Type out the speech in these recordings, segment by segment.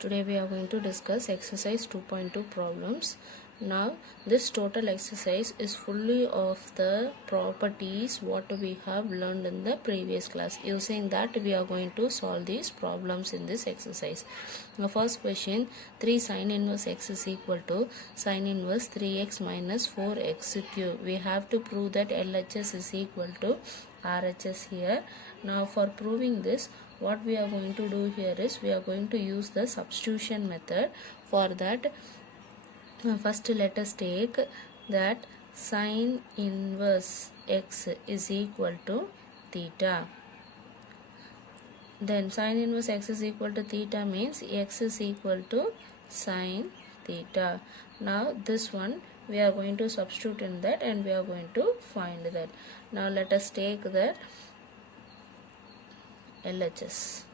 Today we are going to discuss exercise 2.2 problems. Now this total exercise is fully of the properties what we have learned in the previous class. Using that we are going to solve these problems in this exercise. The first question, 3 sin inverse x is equal to sin inverse 3x minus 4x cube. We have to prove that LHS is equal to RHS here. Now for proving this, what we are going to do here is we are going to use the substitution method. For that, first let us take that sin inverse x is equal to theta. Then sin inverse x is equal to theta means x is equal to sin theta. Now this one we are going to substitute in that and we are going to find that. Now let us take that LHS.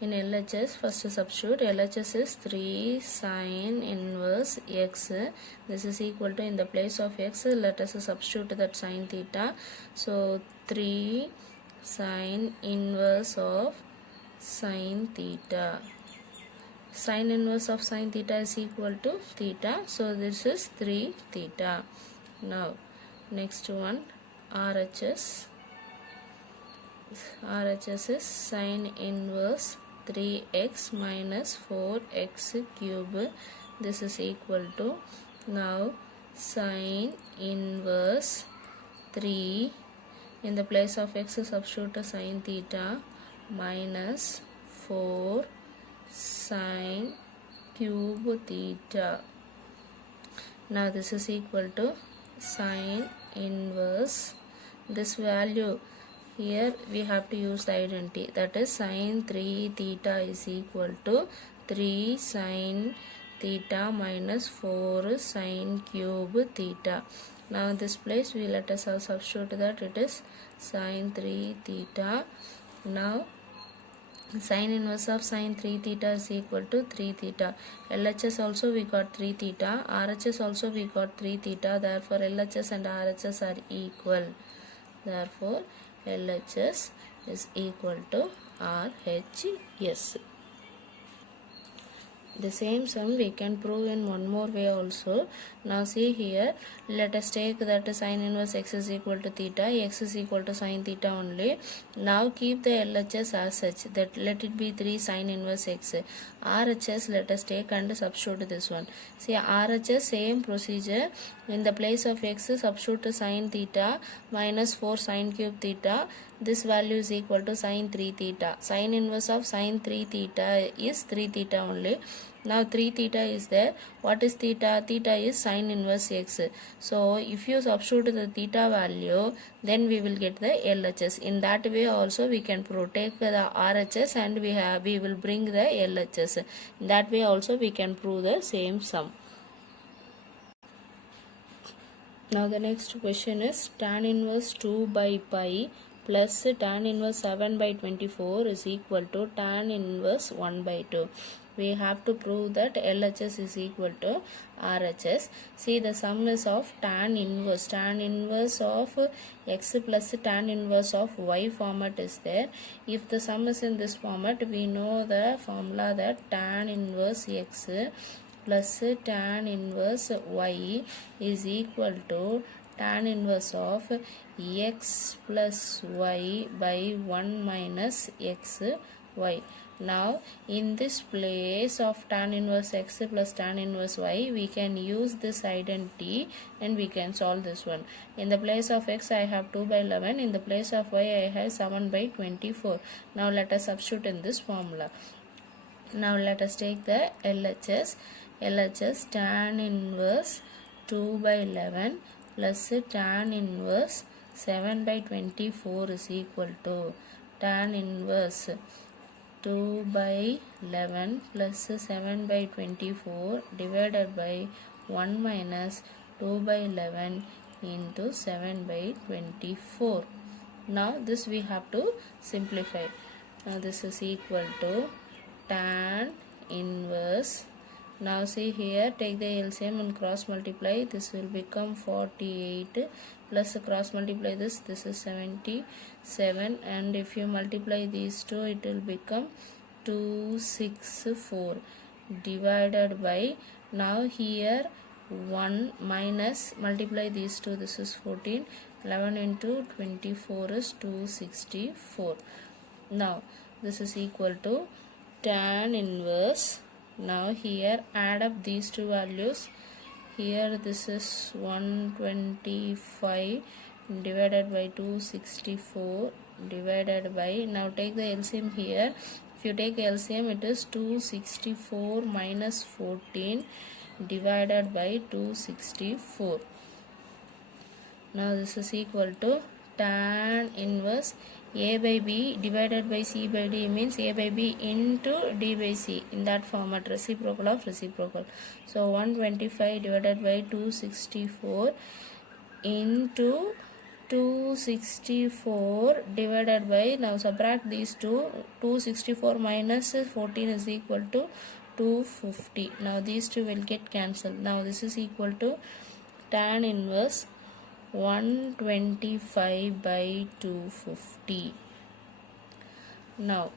In LHS, first substitute. LHS is 3 sin inverse x. This is equal to, in the place of x, let us substitute that sin theta. So 3 sin inverse of sin theta. Sin inverse of sin theta is equal to theta. So this is 3 theta. Now next one, RHS. RHS is sin inverse 3x minus 4x cube. This is equal to, now sin inverse 3, in the place of x substitute sin theta, minus 4 sin cube theta. Now this is equal to sin inverse, this value here we have to use the identity, that is sin 3 theta is equal to 3 sin theta minus 4 sin cube theta. Now this place we let us substitute that it is sin 3 theta. Now sin inverse of sin 3 theta is equal to 3 theta. LHS also we got 3 theta. RHS also we got 3 theta. Therefore LHS and RHS are equal. Therefore LHS is equal to RHS. The same sum we can prove in one more way also. Now see here, let us take that sin inverse x is equal to theta, x is equal to sin theta only. Now keep the LHS as such, that let it be 3 sin inverse x. RHS let us take and substitute this one. See RHS same procedure, in the place of x substitute sin theta minus 4 sin cube theta. This value is equal to sin 3 theta. Sin inverse of sin 3 theta is 3 theta only. Now 3 theta is there. What is theta? Theta is sin inverse x. So if you substitute the theta value, then we will get the LHS. In that way also we can protect the RHS and we will bring the LHS. In that way also we can prove the same sum. Now the next question is tan inverse 2 by pi plus tan inverse 7 by 24 is equal to tan inverse 1 by 2. We have to prove that LHS is equal to RHS. See the sum is of tan inverse of x plus tan inverse of y format is there. If the sum is in this format, we know the formula that tan inverse x plus tan inverse y is equal to tan inverse of x plus y by 1 minus x y. Now in this place of tan inverse x plus tan inverse y, we can use this identity and we can solve this one. In the place of x I have 2 by 11, in the place of y I have 7 by 24. Now let us substitute in this formula. Now let us take the LHS. LHS tan inverse 2 by 11 plus tan inverse 7 by 24 is equal to tan inverse 2 by 11 plus 7 by 24 divided by 1 minus 2 by 11 into 7 by 24. Now this we have to simplify. Now this is equal to tan inverse. Now see here, take the LCM and cross multiply. This will become 48 plus cross multiply this is 77, and if you multiply these two it will become 264 divided by, now here 1 minus, multiply these two, this is 14, 11 into 24 is 264. Now this is equal to tan inverse. Now here add up these two values. Here this is 125 divided by 264 divided by, now take the LCM here. If you take LCM, it is 264 minus 14 divided by 264. Now this is equal to tan inverse A by B divided by C by D, means A by B into D by C, in that format, reciprocal of reciprocal. So 125 divided by 264 into 264 divided by, now subtract these two, 264 minus 14 is equal to 250. Now these two will get cancelled. Now this is equal to tan inverse 125 by 250. Now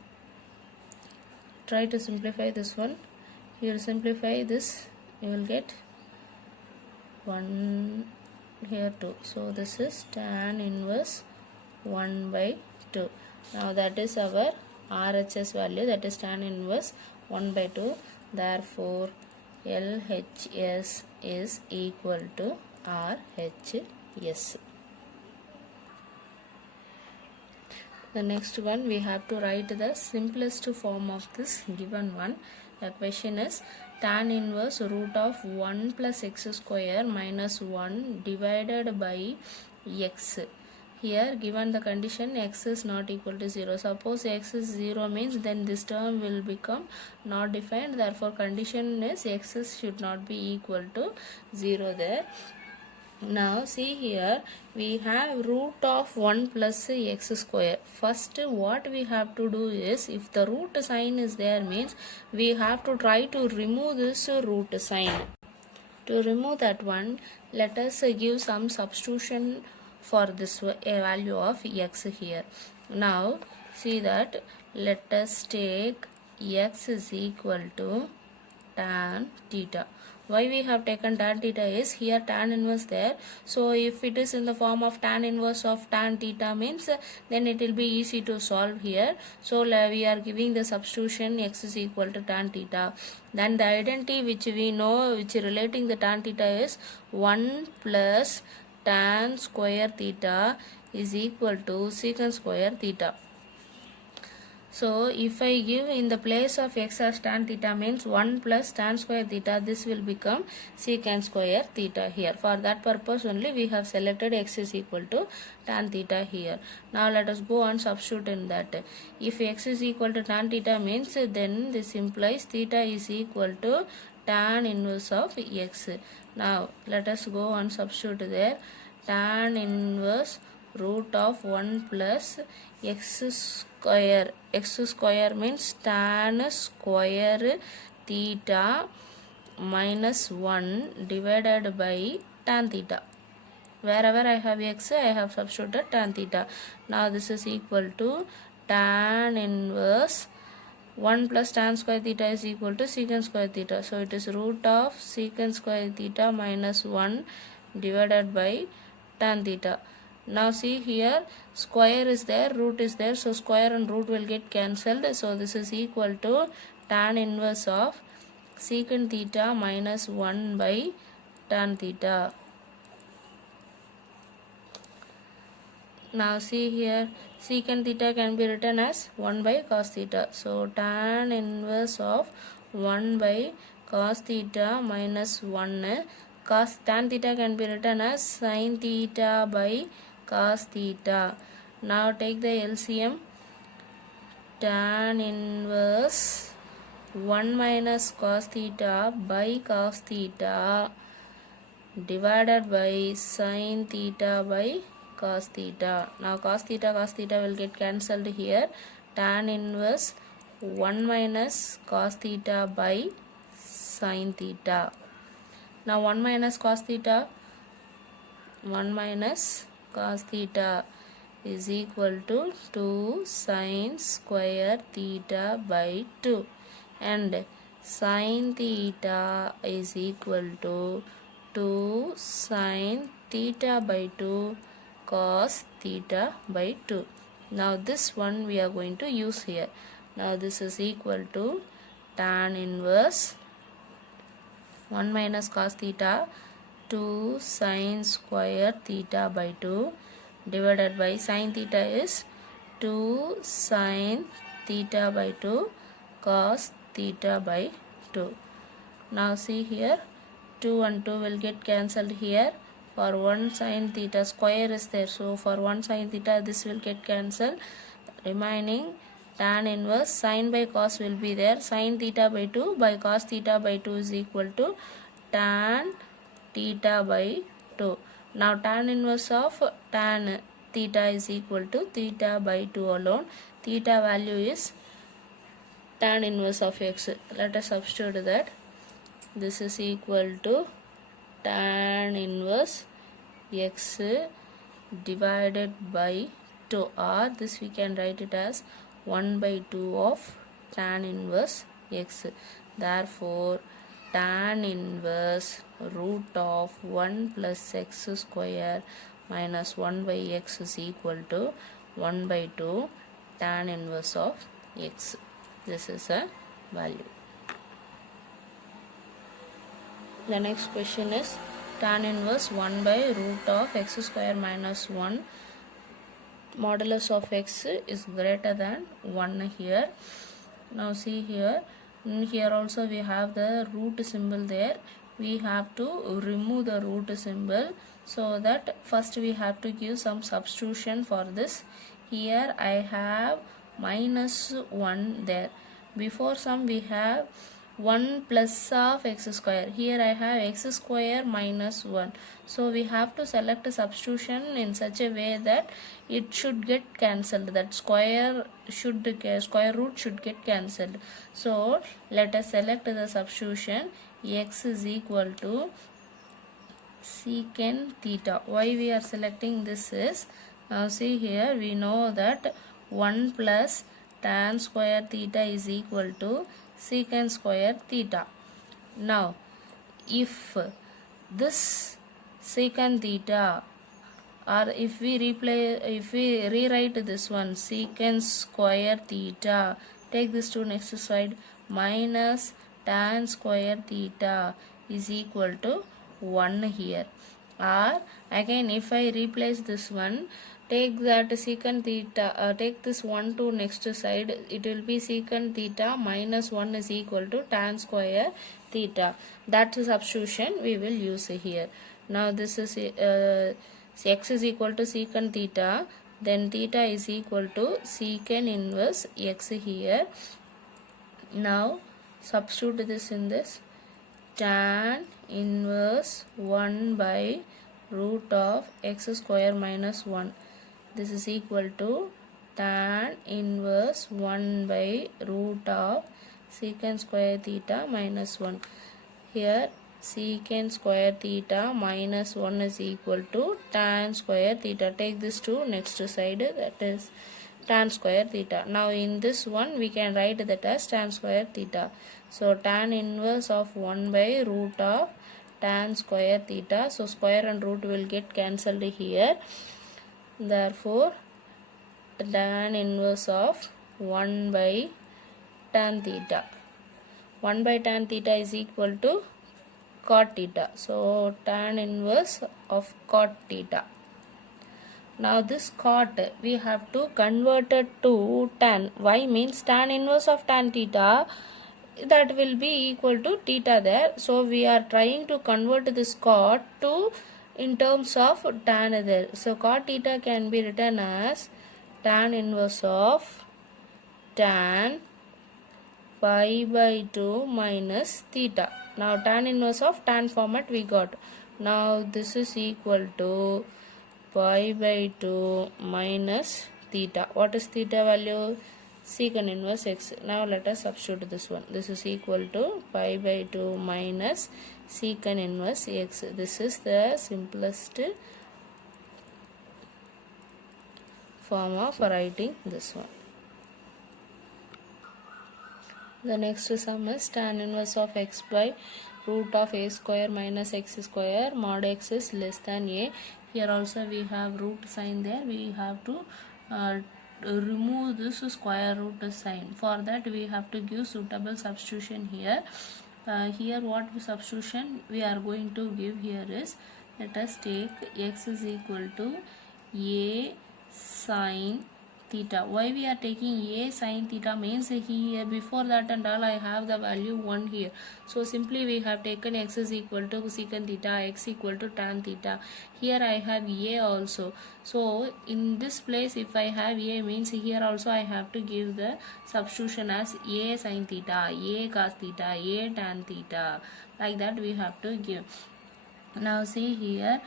try to simplify this one. You will simplify this, you will get 1 here 2. So this is tan inverse 1 by 2. Now that is our RHS value, that is tan inverse 1 by 2. Therefore LHS is equal to RHS. The next one, we have to write the simplest form of this given one. The question is tan inverse root of 1 plus x square minus 1 divided by x. Here given the condition x is not equal to 0. Suppose x is 0 means then this term will become not defined. Therefore condition is x should not be equal to 0 there. Now see here, we have root of 1 plus x square. First what we have to do is, if the root sign is there means we have to try to remove this root sign. To remove that one, let us give some substitution for this value of x here. Now see that, let us take x is equal to tan theta. Why we have taken tan theta is, here tan inverse there, so if it is in the form of tan inverse of tan theta means then it will be easy to solve here. So we are giving the substitution x is equal to tan theta. Then the identity which we know, which relating the tan theta is 1 plus tan square theta is equal to secant square theta. So if I give in the place of x as tan theta means 1 plus tan square theta, this will become secant square theta here. For that purpose only we have selected x is equal to tan theta here. Now let us go and substitute in that. If x is equal to tan theta means then this implies theta is equal to tan inverse of x. Now let us go and substitute there. Tan inverse root of 1 plus x square. X square means tan square theta minus 1 divided by tan theta. Wherever I have x, I have substituted tan theta. Now this is equal to tan inverse 1 plus tan square theta is equal to secant square theta. So it is root of secant square theta minus 1 divided by tan theta. Now see here, square is there, root is there, so square and root will get cancelled. So this is equal to tan inverse of secant theta minus 1 by tan theta. Now see here, secant theta can be written as 1 by cos theta. So tan inverse of 1 by cos theta minus 1. Cos tan theta can be written as sin theta by cos theta. Now take the LCM. Tan inverse 1 minus cos theta by cos theta divided by sin theta by cos theta. Now cos theta will get cancelled here. Tan inverse 1 minus cos theta by sin theta. Now 1 minus cos theta is equal to 2 sine square theta by 2, and sine theta is equal to 2 sine theta by 2 cos theta by 2. Now this one we are going to use here. Now this is equal to tan inverse 1 minus cos theta 2 sine square theta by 2 divided by sine theta is 2 sine theta by 2 cos theta by 2. Now see here, 2 and 2 will get cancelled here. For 1 sine theta square is there, so for 1 sine theta this will get cancelled. Remaining tan inverse sine by cos will be there. Sine theta by 2 by cos theta by 2 is equal to tan theta by 2. Now tan inverse of tan theta is equal to theta by 2 alone. Theta value is tan inverse of x. Let us substitute that. This is equal to tan inverse x divided by 2, or this we can write it as 1 by 2 of tan inverse x. Therefore tan inverse root of 1 plus x square minus 1 by x is equal to 1 by 2 tan inverse of x. This is a value. The next question is tan inverse 1 by root of x square minus 1 modulus of x is greater than 1 here. Now see here, here also we have the root symbol there. We have to remove the root symbol, so that first we have to give some substitution for this. Here I have minus 1 there. Before some we have 1 plus of x square. Here I have x square minus 1. So we have to select a substitution in such a way that it should get cancelled. That square root should get cancelled. So let us select the substitution. X is equal to secant theta. Why we are selecting this is, now see here, we know that 1 plus tan square theta is equal to secant square theta. Now if this secant theta, or if we rewrite this one secant square theta, take this to next slide, minus tan square theta is equal to 1 here. Or again if I replace this one, take that secant theta, take this 1 to next side, it will be secant theta minus 1 is equal to tan square theta. That substitution we will use here. Now this is x is equal to secant theta, then theta is equal to secant inverse x here. Now substitute this in this, tan inverse 1 by root of x square minus 1. This is equal to tan inverse 1 by root of secant square theta minus 1. Here secant square theta minus 1 is equal to tan square theta. Take this to next side, that is tan square theta. Now in this one we can write that as tan square theta. So tan inverse of 1 by root of tan square theta. So square and root will get cancelled here. Therefore tan inverse of 1 by tan theta. 1 by tan theta is equal to cot theta. So tan inverse of cot theta. Now this cot we have to convert it to tan. Y means tan inverse of tan theta, that will be equal to theta there. So we are trying to convert this cot to in terms of tan there. So cot theta can be written as tan inverse of tan pi by 2 minus theta. Now tan inverse of tan format we got. Now this is equal to pi by 2 minus theta. What is theta value? Secant inverse x. Now let us substitute this one. This is equal to pi by 2 minus secant inverse x. This is the simplest form of writing this one. The next sum is tan inverse of x by root of a square minus x square mod x is less than a. Here also we have root sign there. We have to remove this square root sign. For that we have to give suitable substitution here. Here what substitution we are going to give here is, let us take x is equal to a sine theta. Why we are taking a sine theta means here before that and all I have the value 1 here. So simply we have taken x is equal to secant theta, x equal to tan theta. Here I have a also. So in this place if I have a means here also I have to give the substitution as a sine theta, a cos theta, a tan theta. Like that we have to give. Now see here,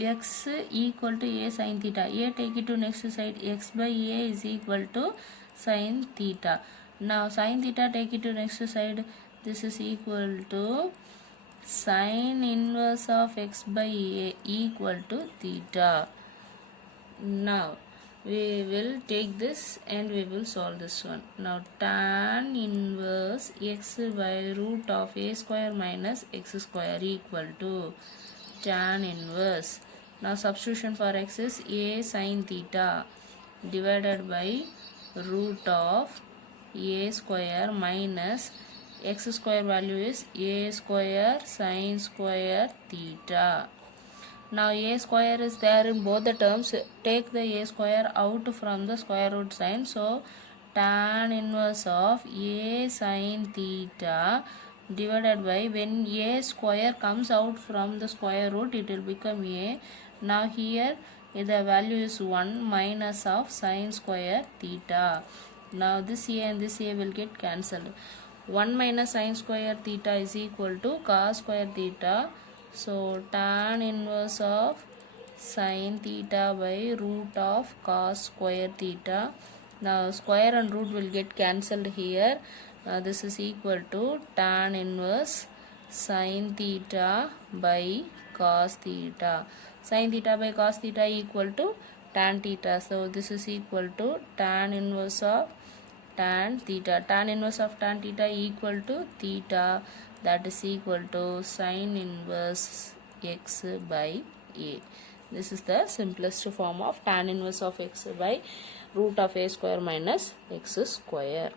x equal to a sin theta. A take it to next side. X by a is equal to sin theta. Now sin theta take it to next side. This is equal to sin inverse of x by a equal to theta. Now we will take this and we will solve this one. Now tan inverse x by root of a square minus x square equal to tan inverse. Now substitution for x is a sin theta divided by root of a square minus x square value is a square sin square theta. Now a square is there in both the terms. Take the a square out from the square root sign. So tan inverse of a sin theta divided by, when a square comes out from the square root it will become a. Now here the value is 1 minus of sin square theta. Now this a and this a will get cancelled. 1 minus sin square theta is equal to cos square theta. So tan inverse of sin theta by root of cos square theta. Now square and root will get cancelled here. This is equal to tan inverse sin theta by cos theta. Sin theta by cos theta equal to tan theta. So this is equal to tan inverse of tan theta. Tan inverse of tan theta equal to theta, that is equal to sin inverse x by a. This is the simplest form of tan inverse of x by root of a square minus x square.